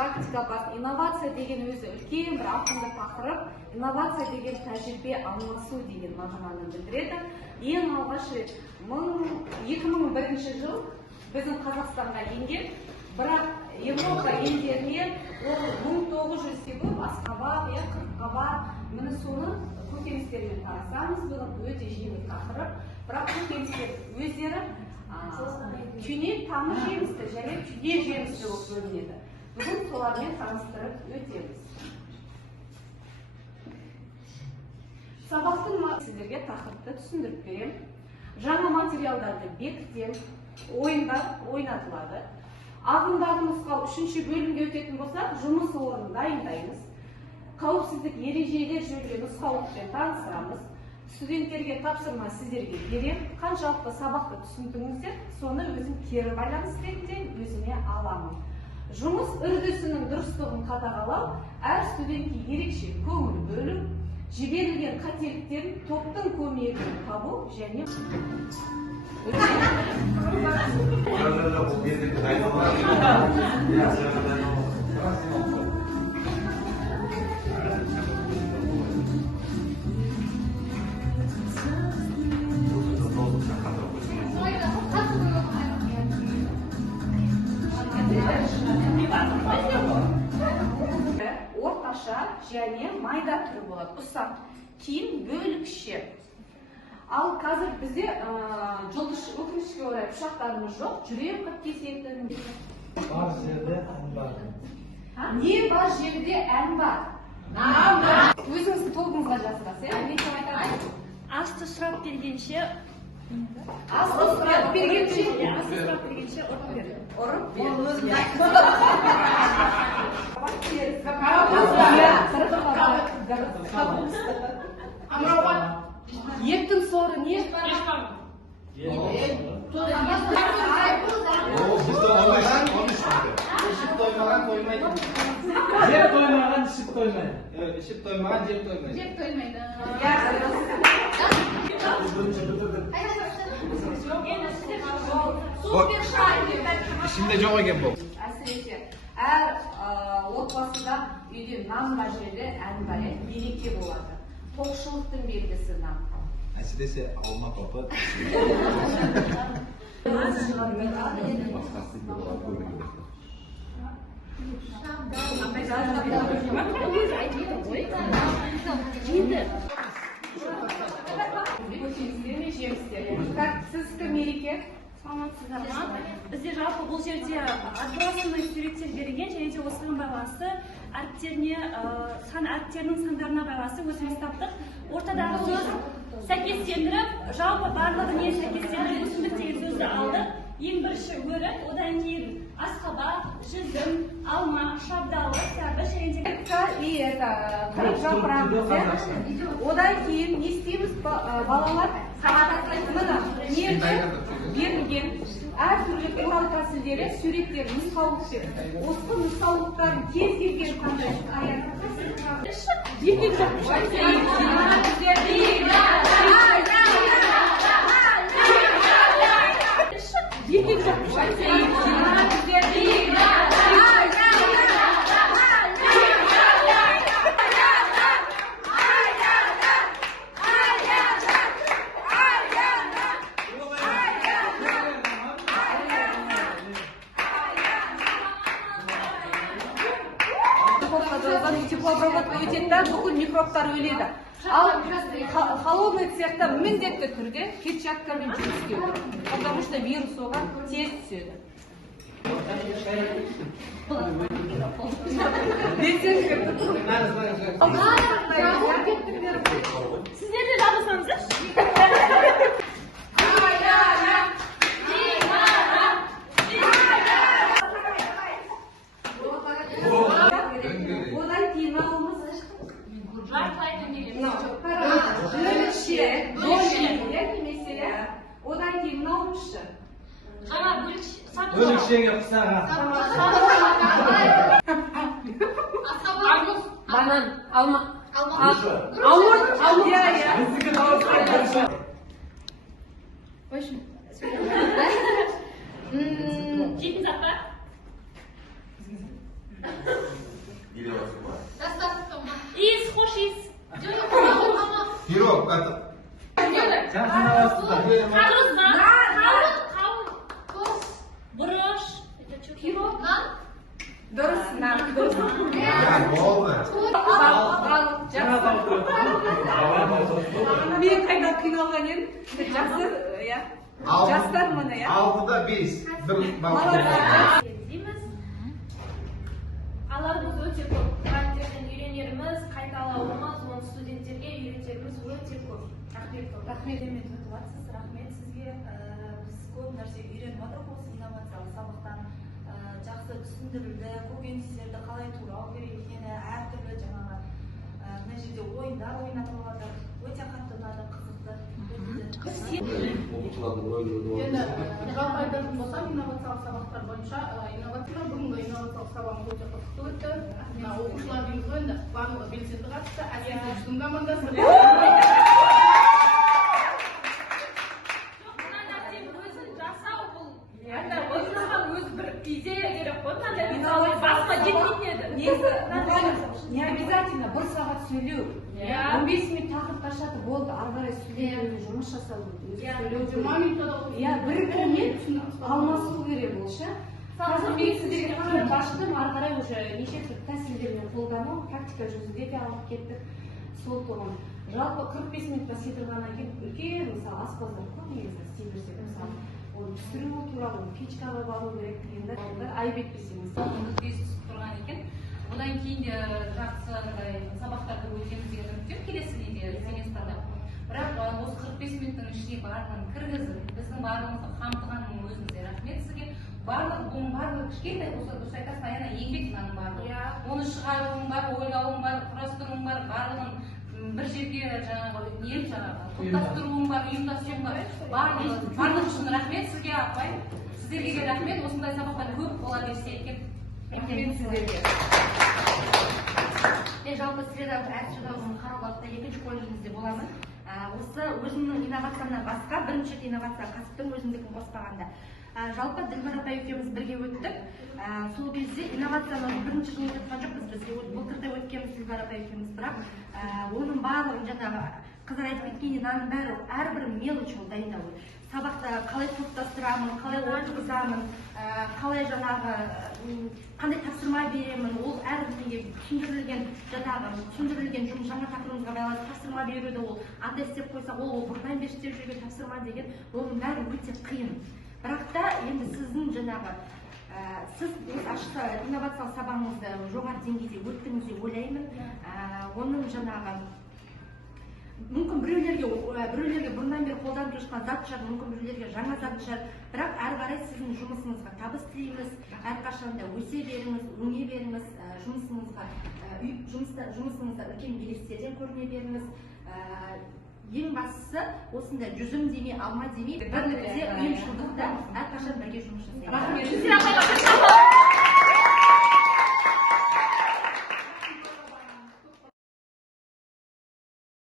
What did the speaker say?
практика бар. Инновация деген өзі үлкен бір ауқымды тақырып. Инновация деген тәжірибе алмасу деген мағынаны білдіреді. Ең алғаш рет 2001 жыл біздің Қазақстанға енген, бірақ Европа елдеріне ол 1900-те көп Асқабақ, Қырыққабақ, міне соны көкөністермен тарасамыз. Бұл өте жеңіл тақырып, бірақ көкөністер өздері күйне тамыр жемісті және күйне жемісті болып бөлінеді. Бүгін солармен таныстырып өтеміз. Сабақтың сіздерге тақырыпты түсіндіріп берем. Жаңа материалдарды бекітем, ойындар ойнатылады. Ағымдағы нұсқау 3-ші бөлімге өтетін болсақ, жұмыс орнын дайындаймыз. Қауіпсіздік ережелер жөнінде нұсқаулықпен таныстырамыз. Студенттерге тапсырма сіздерге берем. Қаншалықты сабақты түсіндіңіздер, соны өзім кері байланыс ретінде өзіме аламын. Жұмыс үрдісінің дұрыстығын қадағалау, әр студентке ерекше көңіл бөлу, жіберілген қателіктерін топтың көмегімен табу және орташа және майда түрі болады. Ұсақ, кейін бөлікше. Ал қазір бізде өкінішке орай пышақтарымыз жоқ, жүрек қып кесетін. Бар жерде ән бар. Не бар жерде ән бар? Нан бар. Өзіңіздің тобыңызға жазасыз. Асты сұрап келгенше Асты сұрап келгенше ұрып береді. Еттің соры не? Ішіп тоймаған тоймайды. Жеп тоймаған ішіп тоймайды. Ішіп тоймаған жеп тоймайды. Жеп тоймайды. İçinde çok ekim bu. Әсіресе әр отбасында үйде нан бар жерде ән бар, береке болады. Тоқшылықтың белгісі нан. Әсіресе алма папы. Сіз кім Мереке? саламатсыздар ма? Бізде жалпы бұл жерде отбросный суреттер берілген, және де осыған байланысты сан әріптерінің сандарына байланысты өзіміз таптық. Ортадағы сөз сәйкестендіріп, жалпы барлығын сәйкестендіріп, түсіндік деген сөзді алдық. Ең бірінші өрік, одан кейін асқабақ, жүзім, алма, шабдалы, сәбі, И это жапырамыз. Одан кейін не істейміз балалар? Берілген әртүрлі құрал тәсілдері, суреттер, нұсқаулық. Осы нұсқаулықтарын кез келген қандай теплообработка өтеді, бүкіл микробтар өледі. Ал холодный цехта міндетті түрде клетчаткамен жұмыс істеу керек, потому что вирус оған тез түседі. Сіздер де жабысаңыздар. Одан кейін наумшы. Жаңа Бөлікшеге қысаға. Банан, алма. Жейтін зат бар? Билеп атсың ба? Иіс, хош иіс. Пирог, Жаңа қиналасыздар. Қарыз, қауын, бұрыш. Дұрыс, дұрыс. болды. Жаңа тауып Мен қайда қиналған едім. Жақсы, иә. Жастар мұны, иә. 6-да 5. Bir bal. Дейміз. Аларымыз өте көп. Мұғалімдерден үйренеріміз, қайталауымыз, оны студенттерге үйретеріміз өте көп. Рахмет көп. Рахмет өтіп жатсыз. Рахмет сізге. Біз көп нәрсе үйреніп отырмыз осы инновациялық сабақтан. Жақсы түсіндірілді, көкөністерді қалай турау керек екені, әртүрлі жаңағы мына жерде ойындар ойнатылады. Өте қатты ұнады, қызықты. Оқушылардың рөлі Енді жалпы айтатын болсам, инновациялық сабақтар бойынша бүгінгі инновациялық сабағымыз өте қызықты өтті. Оқушылар дейміз ғой енді барлығы белсенді қатысты. Әсіресе біздің командасы. Өзі бір идея керек қой, мынандай басқа жетпейтін еді. Негізі, мұғалім не обязательно бір сағат сөйлеу. 15 минут тақырып ашады, болды. Ары қарай студент жұмыс жасау сөйлеу. 20 минутта Иә, бір-бірімен алмасу керек ол ше. Қазір мен сіздерге тақырып аштым, ары қарай уже неше түрлі тәсілдермен қолдану, практика жүзінде де алып кеттік. Сол тұрғын. Жалпы 45 минутқа сыйдырғаннан кейін үлкен, мысалы, аспаздар көп негізі сыйдырсек, мысалы, оны пісіру туралы, печкаға бару керек дегенде, айып етпесеңіз. Бізге тұрған екен. Одан кейін де жақсы сабақтарды өтеміз деген үміттемін келесі семестрда. Бірақ осы 45 минуттың ішіне барлығын кіргізіп, біздің барлығымызды қамтығанның өзінде рахмет сізге. Бұның барлығы кішкентай болса, дұрыс айтасың, аяна еңбек мынаның барлығы. Оны шығаруың бар, ойлауың бар, құрастыруың бар, барлығын бір жерге жаңағы топтастыруың бар, ұйымдастыруың бар. Барлығы үшін рахмет сізге, апай. Сіздерге де рахмет, осындай сабақтар көп бола берсе екен. Рахмет сіздерге. Мен жалпы среда әр-шыдаудың қаралықта екінші колледжімізде боламын. Осы өзімнің инновациямнан басқа бірінші инновация қатыстым өзімдікін қоспағанда. Жалпы Дилбар апай екеуміз бірге өттік. Сол кезде инновацияны бірінші жылы жатқан жоқпыз, бізге былтырда өткенбіз Дилбар апай екеуміз, бірақ оның барлығын жаңағы қыздар айтып кеткендей, мынаның бәрі әрбір мелочь ол дайындау. Сабақта қалай топтастырамын, қалай отырғызамын, қалай жаңағы қандай тапсырма беремін, ол әрбірге түсіндірілген жұмыс, жаңа тақырыбымызға байланысты тапсырма беруді ол андай істеп қойса, ол бұрыннан бері істеп жүрген тапсырма деген, оның бәрі өте қиын. Бірақ та енді сіздің жаңағы сіз ашты инновациялық сабағыңызды жоғары деңгейде өттіңіз деп ойлаймын. Оның жаңағы мүмкін біреулерге бұрыннан бері қолданып жатқан зат шығар, мүмкін біреулерге жаңа зат шығар. Бірақ әрі қарай сіздің жұмысыңызға табыс тілейміз, әрқашанда өсе беріңіз, өне беріңіз, жұмысыңызда үлкен белестерден көріне беріңіз. Ең бастысы осында жүзім демей, алма демей, бірлікте, ұйымшылдықта әрқашан